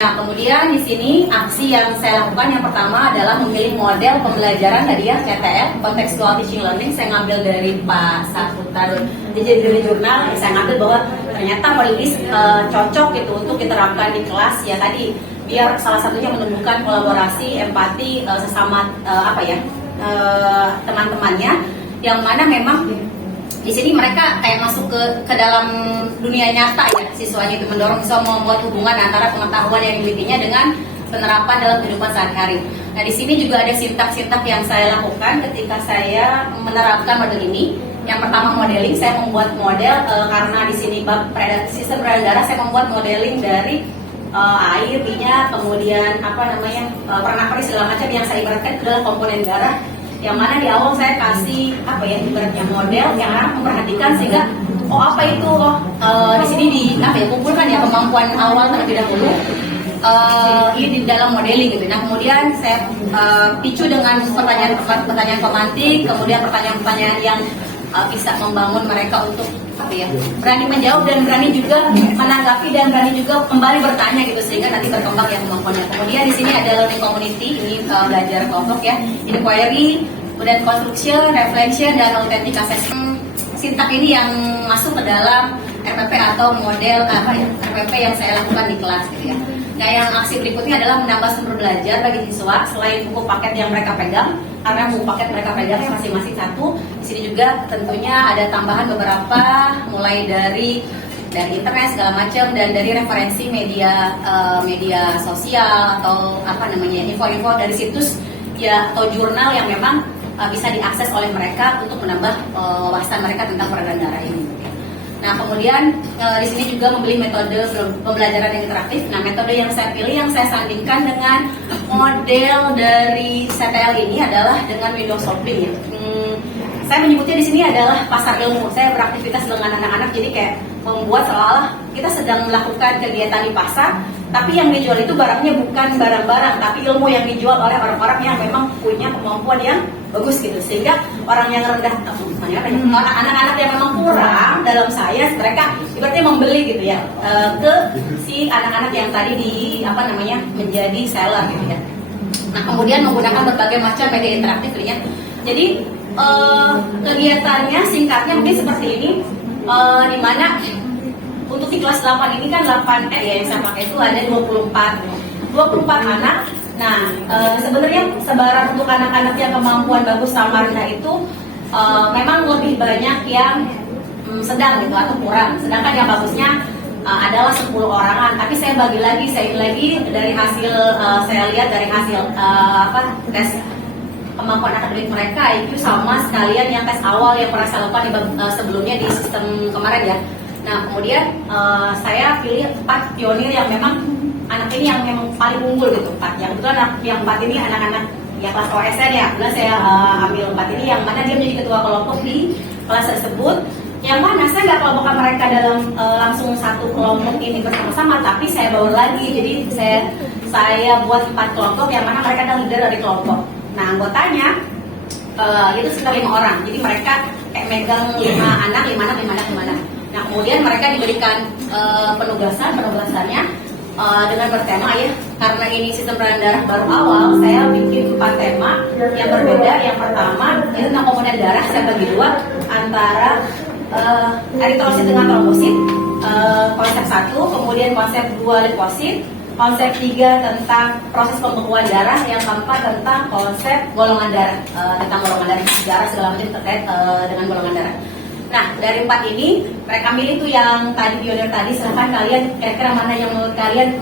Nah, kemudian di sini aksi yang saya lakukan yang pertama adalah memilih model pembelajaran tadi ya, CTL, Contextual Teaching Learning. Saya ngambil dari Pak Saputra dari jurnal. Saya ngambil bahwa ternyata model ini cocok gitu untuk diterapkan di kelas ya tadi, biar salah satunya menumbuhkan kolaborasi, empati sesama teman-temannya, yang mana memang di sini mereka kayak masuk ke dalam dunia nyata ya, siswanya itu mendorong siswa membuat hubungan antara pengetahuan yang dimilikinya dengan penerapan dalam kehidupan sehari-hari. Nah, di sini juga ada sintak-sintak yang saya lakukan ketika saya menerapkan model ini. Yang pertama modeling, saya membuat model karena di sini sistem peredaran darah, saya membuat modeling dari air, minyak, kemudian pernak-pernik segala macam yang saya ibaratkan itu adalah komponen darah. Yang mana di awal saya kasih ibaratnya model yang anak memperhatikan sehingga di sini kumpulkan ya kemampuan awal terlebih dahulu ini di dalam modeling gitu. Nah, kemudian saya picu dengan pertanyaan pemantik, kemudian pertanyaan-pertanyaan yang bisa membangun mereka untuk berani menjawab dan berani juga menanggapi dan berani juga kembali bertanya gitu, sehingga nanti berkembang yang kemampuannya. Kemudian di sini ada learning community, ini belajar kelompok ya, inquiry, kemudian construction, reflection, dan authentic assessment. Sintak ini yang masuk ke dalam RPP atau model RPP yang saya lakukan di kelas gitu ya. Nah, yang aksi berikutnya adalah menambah sumber belajar bagi siswa selain buku paket yang mereka pegang, karena buku paket mereka pegang masing-masing satu. Di sini juga tentunya ada tambahan beberapa, mulai dari internet segala macam dan dari referensi media sosial atau info-info dari situs ya atau jurnal yang memang bisa diakses oleh mereka untuk menambah wawasan mereka tentang peredaran darah ini. Nah, kemudian di sini juga membeli metode pembelajaran yang interaktif. Nah, metode yang saya pilih, yang saya sandingkan dengan model dari CTL ini adalah dengan window shopping ya. Saya menyebutnya di sini adalah pasar ilmu. Saya beraktivitas dengan anak-anak, jadi kayak membuat seolah-olah kita sedang melakukan kegiatan di pasar, tapi yang dijual itu barangnya bukan barang-barang, tapi ilmu yang dijual oleh orang-orang yang memang punya kemampuan yang bagus gitu, sehingga orang yang rendah, anak-anak yang memang kurang dalam sains, mereka ibaratnya membeli gitu ya ke si anak-anak yang tadi menjadi seller gitu ya. Nah, kemudian menggunakan berbagai macam media interaktif ya. Jadi kegiatannya singkatnya mungkin seperti ini, di mana untuk di kelas 8 ini kan yang saya pakai itu ada 24 anak. Nah, sebenarnya sebaran untuk anak-anak yang kemampuan bagus sama rendah itu memang lebih banyak yang sedang gitu atau kurang. Sedangkan yang bagusnya adalah 10 orangan. Tapi saya bagi lagi dari hasil saya lihat dari hasil tes kemampuan akademik mereka, IQ sama sekalian yang tes awal yang pernah saya lakukan sebelumnya di sistem kemarin ya. Nah, kemudian saya pilih 4 pionir yang memang anak ini yang memang paling unggul gitu, 4. Yang kebetulan yang 4 ini anak-anak yang kelas OSN ya. Kemudian saya ambil 4 ini yang mana dia menjadi ketua kelompok di kelas tersebut. Yang mana saya nggak kelompokkan mereka dalam langsung satu kelompok ini bersama-sama, tapi saya bawa lagi. Jadi saya buat 4 kelompok yang mana mereka adalah leader dari kelompok. Nah, anggotanya itu sekitar 5 orang. Jadi mereka kayak megang 5 anak. Nah, kemudian mereka diberikan penugasannya dengan bertema ya. Karena ini sistem peredaran darah baru awal, saya bikin 4 tema yang berbeda. Yang pertama itu tentang komponen darah, saya bagi 2 antara eritrosit dengan trombosit, konsep 1, kemudian konsep 2 limfosit, konsep 3 tentang proses pembekuan darah, yang keempat tentang konsep golongan darah, tentang golongan darah segala macam terkait dengan golongan darah. Nah, dari 4 ini mereka milih tuh yang tadi pionir tadi. Silahkan kalian kira-kira mana yang menurut kalian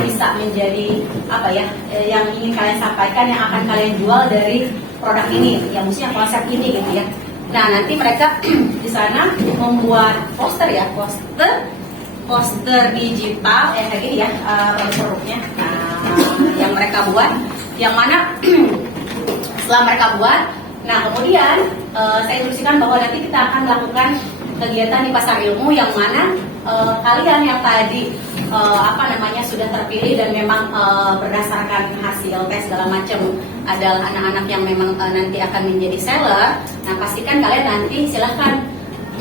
bisa menjadi yang ingin kalian sampaikan, yang akan kalian jual dari produk ini, yang mestinya konsep ini gitu ya. Nah, nanti mereka di sana membuat poster digital kayak gini ya, produknya. Nah, yang mereka buat, yang mana setelah mereka buat, nah kemudian saya instruksikan bahwa nanti kita akan melakukan kegiatan di pasar ilmu, yang mana kalian yang tadi sudah terpilih dan memang berdasarkan hasil tes segala macam adalah anak-anak yang memang nanti akan menjadi seller. Nah, pastikan kalian nanti silahkan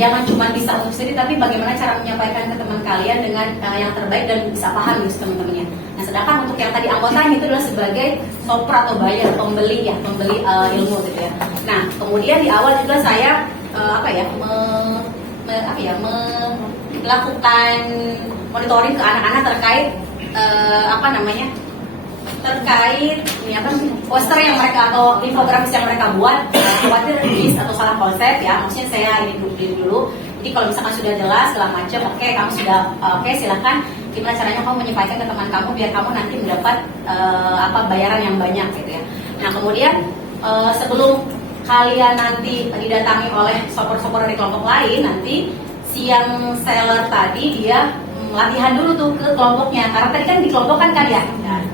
jangan cuma bisa untuk sendiri, tapi bagaimana cara menyampaikan ke teman kalian dengan yang terbaik dan bisa paham gitu teman-temannya. Nah, sedangkan untuk yang tadi anggotanya itu adalah sebagai shopper atau buyer, pembeli ilmu gitu ya. Nah, kemudian di awal juga saya melakukan monitoring ke anak-anak terkait terkait poster yang mereka atau infografis yang mereka buat, khawatir miss atau salah konsep ya. Maksudnya saya ini dulu. Jadi kalau misalkan sudah jelas segala macam, oke, kamu sudah oke, silakan gimana caranya kamu menyampaikan ke teman kamu biar kamu nanti mendapat bayaran yang banyak gitu ya. Nah, kemudian sebelum kalian nanti didatangi oleh shopper-shopper dari kelompok lain, nanti siang seller tadi dia latihan dulu tuh ke kelompoknya, karena tadi kan dikelompokkan kan ya,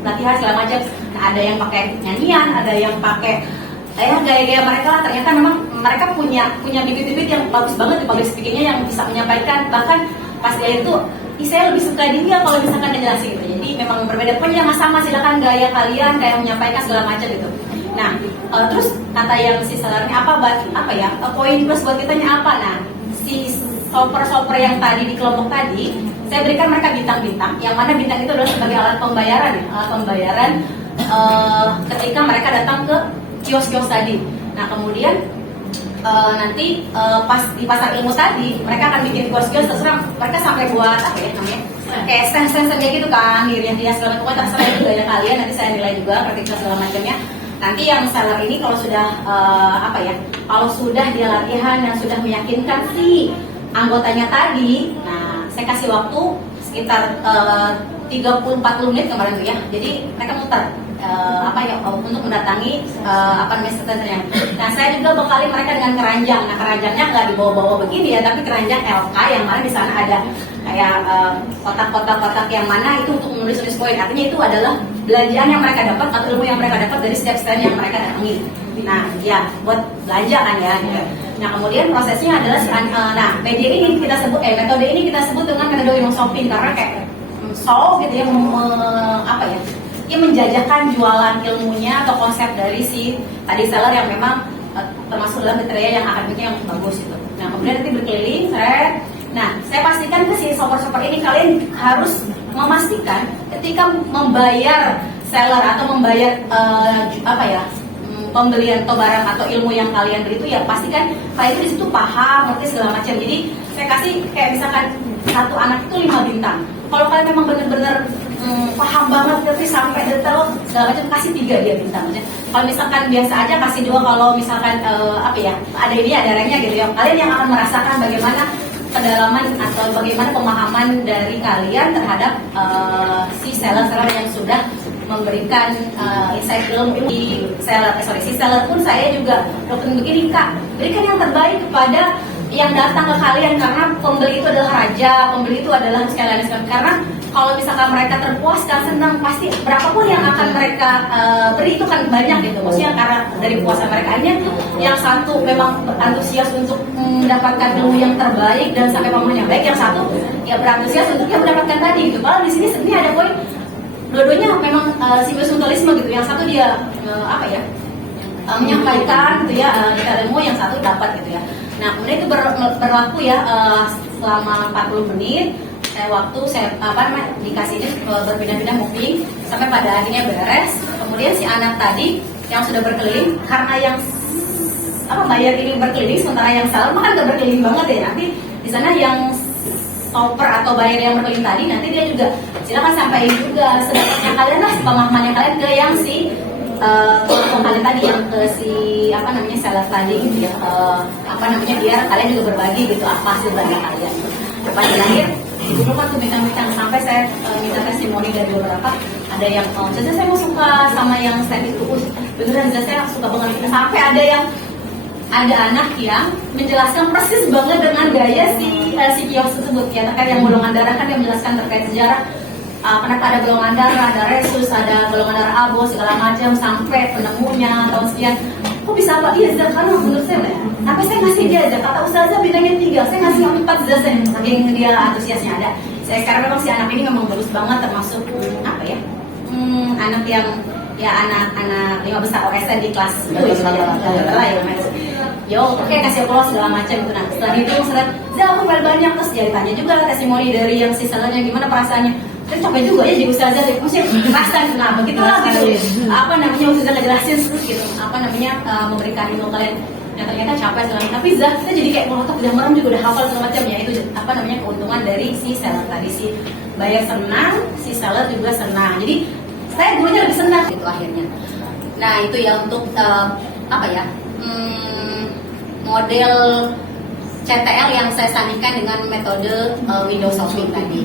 latihan segala macam. Nah, ada yang pakai nyanyian, ada yang pakai gaya-gaya mereka lah. Ternyata memang mereka punya bibit-bibit yang bagus banget di public speakingnya, yang bisa menyampaikan. Bahkan pas dia itu, saya lebih suka dia kalau misalkan dia jelasin gitu. Jadi memang berbeda, pokoknya nggak sama, silakan gaya kalian kayak menyampaikan segala macam gitu. Nah, terus kata yang si sellernya poin plus buat kitanya apa? Nah, si shopper yang tadi di kelompok tadi, saya berikan mereka bintang-bintang, yang mana bintang itu adalah sebagai alat pembayaran ketika mereka datang ke kios-kios tadi. Nah, kemudian nanti pas di pasar ilmu tadi, mereka akan bikin kios-kios, terserah mereka sampai buat kayak stand-stand kayak gitu kan, hias segala macam, terserah itu gaya kalian, nanti saya nilai juga kritik segala macamnya. Nanti yang seller ini kalau sudah kalau sudah dia latihan dan sudah meyakinkan si anggotanya tadi, nah saya kasih waktu sekitar 30-40 menit kemarin tuh ya. Jadi mereka muter untuk mendatangi standnya. Nah, saya juga bekali mereka dengan keranjang. Nah, keranjangnya nggak dibawa-bawa begini ya, tapi keranjang LK yang mana di sana ada kayak kotak-kotak yang mana itu untuk menulis poin. Artinya itu adalah belanjaan yang mereka dapat atau ilmu yang mereka dapat dari setiap stand yang mereka datangi. Nah, ya buat belanja kan ya. Gitu. Nah, kemudian prosesnya adalah metode ini kita sebut dengan metode window shopping, karena kayak gitu ya, dia menjajakan jualan ilmunya atau konsep dari si tadi seller yang memang termasuk dalam kriteria yang akademiknya yang bagus gitu. Nah, kemudian nanti berkeliling, nah saya pastikan ke si shopper ini, kalian harus memastikan ketika membayar seller atau membayar pembelian atau barang atau ilmu yang kalian beli itu, ya pastikan kalian itu di situ paham, ngerti segala macam. Jadi saya kasih kayak misalkan satu anak itu 5 bintang. Kalau kalian memang benar-benar paham banget, ngerti sampai detail segala macam, kasih 3 dia bintang. Kalau misalkan biasa aja kasih 2. Kalau misalkan ada ini ada remnya gitu ya. Kalian yang akan merasakan bagaimana kedalaman atau bagaimana pemahaman dari kalian terhadap si seller-seller yang sudah memberikan insight ilmu di si seller pun saya juga dokumen begini, Kak, berikan yang terbaik kepada yang datang ke kalian, karena pembeli itu adalah raja, pembeli itu adalah sekalian. Karena kalau misalkan mereka terpuaskan, senang, pasti berapapun yang akan mereka beri itu kan banyak gitu. Maksudnya karena dari puasa mereka ini, yang satu memang antusias untuk mendapatkan ilmu yang terbaik dan sampai pemahaman yang baik, yang satu ya berantusias untuk yang mendapatkan tadi gitu. Kalau di sini sebenarnya ada poin dua-duanya memang simbiosis mutualisme gitu. Yang satu dia menyampaikan gitu ya ilmu, yang satu dapat gitu ya. Nah, kemudian itu berlaku ya selama 40 menit. Waktu saya dikasih ini berpindah-pindah moving sampai pada akhirnya beres. Kemudian si anak tadi yang sudah berkeliling, karena yang bayar ini berkeliling, sementara yang seller kan nggak berkeliling banget ya. Nanti di sana yang shopper atau buyer yang berkeliling tadi, nanti dia juga silakan sampaikan juga sedapatnya kalian lah, pemahamannya kalian ke yang si kalian tadi, yang ke si seller tadi gitu ya. Biar kalian juga berbagi gitu apa hasil belanja kalian. Pas terakhir dulu kan tuh bintang-bintang, sampai saya minta testimoni dari beberapa, ada yang Zaza saya mau suka sama yang stand itu, beneran Zaza saya suka banget. Sampai ada anak yang menjelaskan persis banget dengan gaya si kios tersebut ya, terkait yang golongan darah kan, dia menjelaskan terkait sejarah kenapa ada golongan darah, ada resus, ada golongan darah abo segala macam, sampai penemunya tahun sekian. Kok bisa apa? Iya Zah, karena menurut saya sampai saya ngasih dia aja, kata Ustazah bintangnya 3, saya ngasih yang 4 Zah, saking dia antusiasnya ada. Saya sekarang memang si anak ini memang bagus banget, termasuk anak yang ya anak 5 besar OSN di kelas 2 ya, jauh, oke kasih follow segala macam gitu. Nah setelah itu aku banyak terus dia tanya juga testimoni dari yang si sellernya gimana perasaannya. Terus capek juga ya jadi ustazah, maksudnya kerasan, nah begitulah gitu. Apa namanya ustazah ngejelasin terus gitu, apa namanya memberikan ilmu kalian. Nah ternyata capek sekali, tapi kita jadi kayak melotot, udah merem juga udah hafal segala macam ya. Itu apa namanya keuntungan dari si seller tadi, si buyer senang, si seller juga senang. Jadi saya dulunya lebih senang gitu akhirnya. Nah itu ya untuk apa ya model CTL yang saya sandingkan dengan metode window shopping tadi.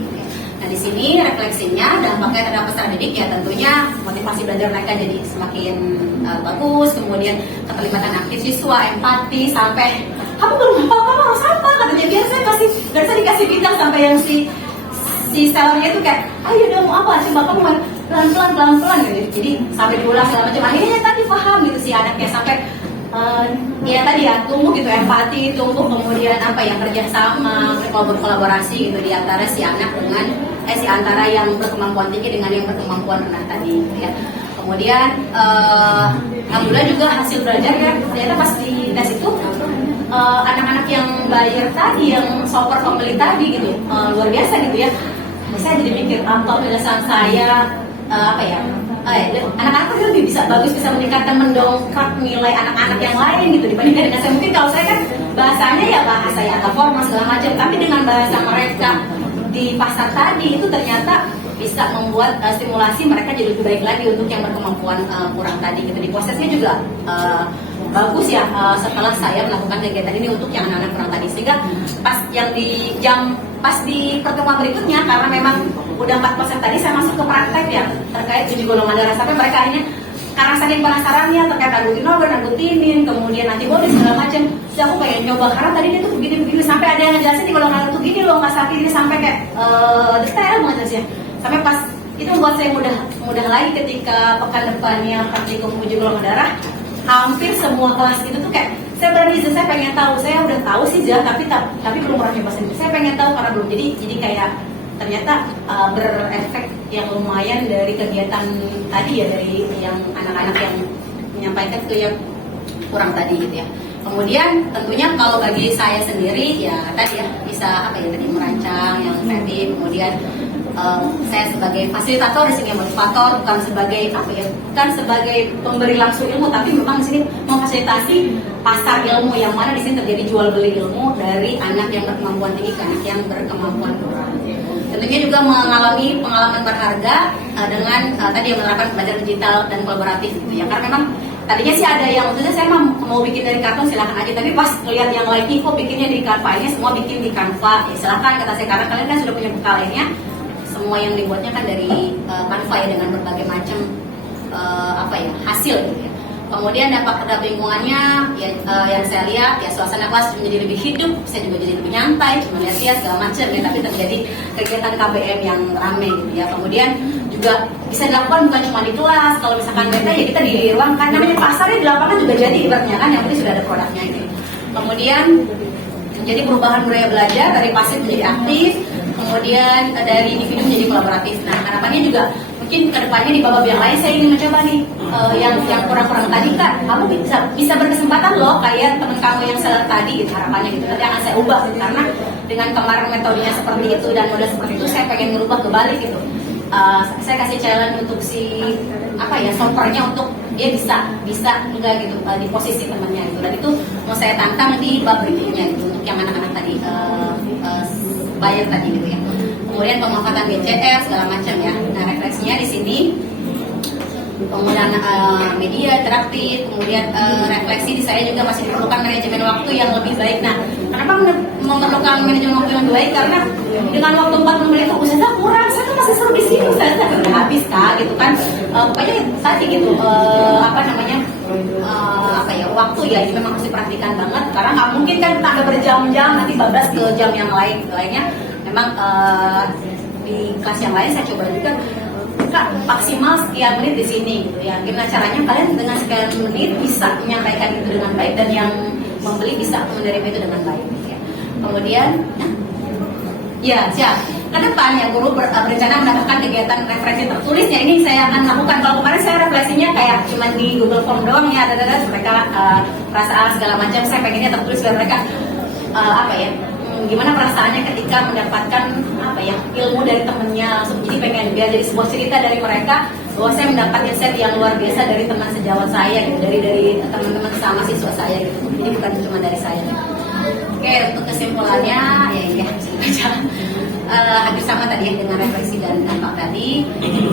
Nah di sini refleksinya dampaknya terhadap peserta didik ya tentunya motivasi belajar mereka jadi semakin bagus, kemudian keterlibatan aktif siswa, empati, sampai kamu belum hafal kamu harus hafal katanya, biar saya kasih, dan saya dikasih bintang sampai yang si sellernya itu kayak ayo dong mau apa coba kamu pelan-pelan gitu. Jadi sampai diulang segala macam, akhirnya tadi paham gitu si anaknya sampai ya tadi ya tumbuh gitu empati, tumbuh kemudian apa ya kerjasama, berkolaborasi gitu di antara si anak dengan si antara yang berkemampuan tinggi dengan yang berkemampuan rendah tadi gitu ya. Kemudian alhamdulillah juga hasil belajar ya ternyata pas di tes itu anak-anak yang buyer tadi, yang shopper pembeli tadi gitu luar biasa gitu ya. Saya jadi mikir apa penjelasan saya apa ya anak-anak itu lebih bagus bisa meningkatkan, mendongkrak nilai anak-anak yang lain gitu dibandingkan dengan saya. Mungkin kalau saya kan bahasanya ya bahasa yang agak formal segala macam, tapi dengan bahasa mereka di pasar tadi itu ternyata bisa membuat stimulasi mereka jadi lebih baik lagi untuk yang berkemampuan kurang tadi gitu. Di prosesnya juga bagus ya setelah saya melakukan kegiatan ini untuk yang anak-anak kurang tadi, sehingga pas yang di pertemuan berikutnya karena memang udah 4% tadi saya masuk ke praktek ya terkait 7 golongan darah, sampai mereka akhirnya karena saking penasarannya terkait angutinin, kemudian antibodi segala macam. Jadi aku pengen nyoba karena tadi dia tuh begini sampai ada yang ngejelasin di golongan itu gini loh nggak sakit, ini sampai kayak detail banget jelasnya. Sampai pas itu membuat saya mudah lagi ketika pekan depannya praktikum uji golongan darah. Hampir semua kelas itu tuh kayak saya berani, saya pengen tahu, saya udah tahu sih tapi belum pernah nyoba sendiri. Saya pengen tahu karena belum, jadi kayak ternyata berefek yang lumayan dari kegiatan tadi ya, dari yang anak-anak yang menyampaikan ke yang kurang tadi gitu ya. Kemudian tentunya kalau bagi saya sendiri ya tadi ya bisa apa ya tadi merancang yang kreatif, kemudian saya sebagai fasilitator di sini, motivator, bukan sebagai apa ya, bukan sebagai pemberi langsung ilmu, tapi memang di sini memfasilitasi pasar ilmu yang mana di sini terjadi jual beli ilmu dari anak yang berkemampuan tinggi ke anak yang berkemampuan kurang. Tentunya juga mengalami pengalaman berharga dengan tadi yang menerapkan pembelajaran digital dan kolaboratif gitu ya. Karena memang tadinya sih ada yang maksudnya saya mau bikin dari karton silakan aja, tapi pas lihat yang lain kok bikinnya di Canva, ini semua bikin di Canva ya silakan kata saya, karena kalian kan sudah punya bekal lainnya. Semua yang dibuatnya kan dari Canva ya dengan berbagai macam apa ya hasil gitu ya. Kemudian dampak terhadap lingkungannya ya yang saya lihat ya suasana kelas menjadi lebih hidup, saya juga jadi lebih nyantai, cuma lihat segala macam ya, tapi terjadi kegiatan KBM yang ramai gitu ya. Kemudian juga bisa dilakukan bukan cuma di kelas, kalau misalkan beta ya kita di ruang kan namanya pasarnya di lapangan juga jadi ibaratnya kan, yang penting sudah ada produknya gitu. Kemudian jadi perubahan budaya belajar dari pasif menjadi aktif, kemudian dari individu menjadi kolaboratif. Nah harapannya juga mungkin kedepannya di babak yang lain saya ingin mencoba nih yang kurang-kurang tadi kan kamu bisa berkesempatan loh kayak teman kamu yang seller tadi gitu, harapannya gitu. Nanti akan saya ubah karena dengan kemarin metodenya seperti itu dan model seperti itu saya pengen merubah kebalik gitu. Saya kasih challenge untuk si apa ya shoppernya untuk dia bisa enggak gitu di posisi temannya gitu, dan itu mau saya tantang di bab berikutnya gitu untuk yang anak-anak tadi buyer tadi gitu ya. Kemudian pemanfaatan BCR segala macam ya. Nah refleksinya di sini penggunaan media interaktif, kemudian refleksi di saya juga masih diperlukan manajemen waktu yang lebih baik. Nah kenapa memerlukan manajemen waktu yang lebih baik? Karena dengan waktu 40 menit itu saya kurang, saya kan masih seru di sini, saya udah habis kak gitu kan. Pokoknya tadi gitu apa namanya apa ya waktu ya ini memang harus diperhatikan banget, karena nggak mungkin kan kita ada berjam-jam nanti bablas ke jam yang lainnya. Memang di kelas yang lain saya coba juga Kak, maksimal sekian menit di sini gitu ya. Gimana caranya kalian dengan sekian menit bisa menyampaikan itu dengan baik dan yang membeli bisa menerima itu dengan baik gitu ya. Kemudian ya siap. ke depan ya guru berencana mendapatkan kegiatan referensi tertulisnya. Ini saya akan lakukan. Kalau kemarin saya refleksinya kayak cuma di Google Form doang ya, ada mereka perasaan segala macam. Saya pengennya tertulis biar mereka gimana perasaannya ketika mendapatkan ilmu dari temennya langsung. Jadi pengen biar jadi sebuah cerita dari mereka bahwa saya mendapat insight yang luar biasa dari teman sejawat saya gitu, dari teman-teman sama siswa saya gitu. Jadi bukan cuma dari saya gitu. Oke, untuk kesimpulannya ya ini bisa dibaca hampir sama tadi ya dengan refleksi dan dampak tadi.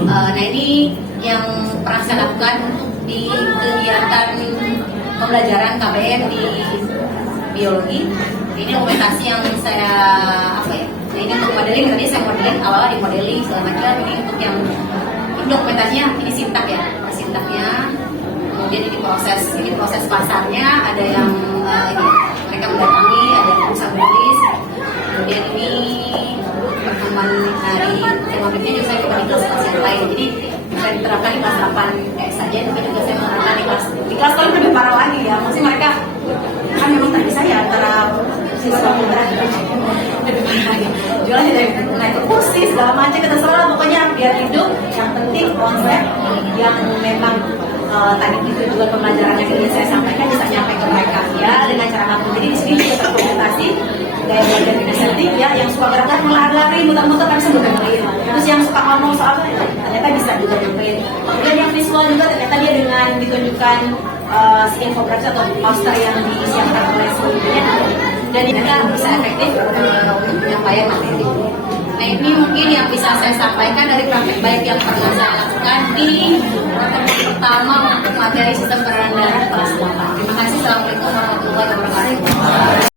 Nah ini yang pernah saya lakukan untuk di kegiatan pembelajaran KBM di biologi. Ini dokumentasi yang saya nah ini untuk modeling, tadi saya modeling awalnya di modeling segala macam. Ini untuk yang dokumentasinya ini sintak ya, sintaknya. Kemudian ini proses pasarnya, ada yang mereka mendatangi, ada yang usaha menulis. Kemudian ini pertemuan dari teknologinya juga saya coba di kelas yang lain. Jadi bisa diterapkan di kelas 8 saja, tapi juga saya menerapkan di kelas lain lebih parah lagi ya. Maksudnya mereka kan memang tak bisa ya antara siswa muda lebih parah lagi. Jualan tidak naik ke kursi segala macam, kita terserah pokoknya biar hidup. Yang penting konsep yang memang tadi itu juga pembelajarannya yang ingin saya sampaikan bisa nyampe ke mereka ya dengan cara langsung. Jadi di sini juga terkomunikasi gaya belajar kinestetik ya, yang suka gerak-gerak lari-lari muter-muter kan bisa nyampein. Terus yang suka ngomong soal ternyata bisa juga nyampein. Kemudian yang visual juga ternyata dia dengan ditunjukkan si infografis atau poster yang disiapkan oleh semuanya dan mereka bisa efektif menyampaikan materi. Nah ini mungkin yang bisa saya sampaikan dari praktek baik yang pernah saya lakukan di pertemuan pertama untuk materi sistem peredaran kelas 8. Terima kasih. Assalamualaikum warahmatullahi wabarakatuh.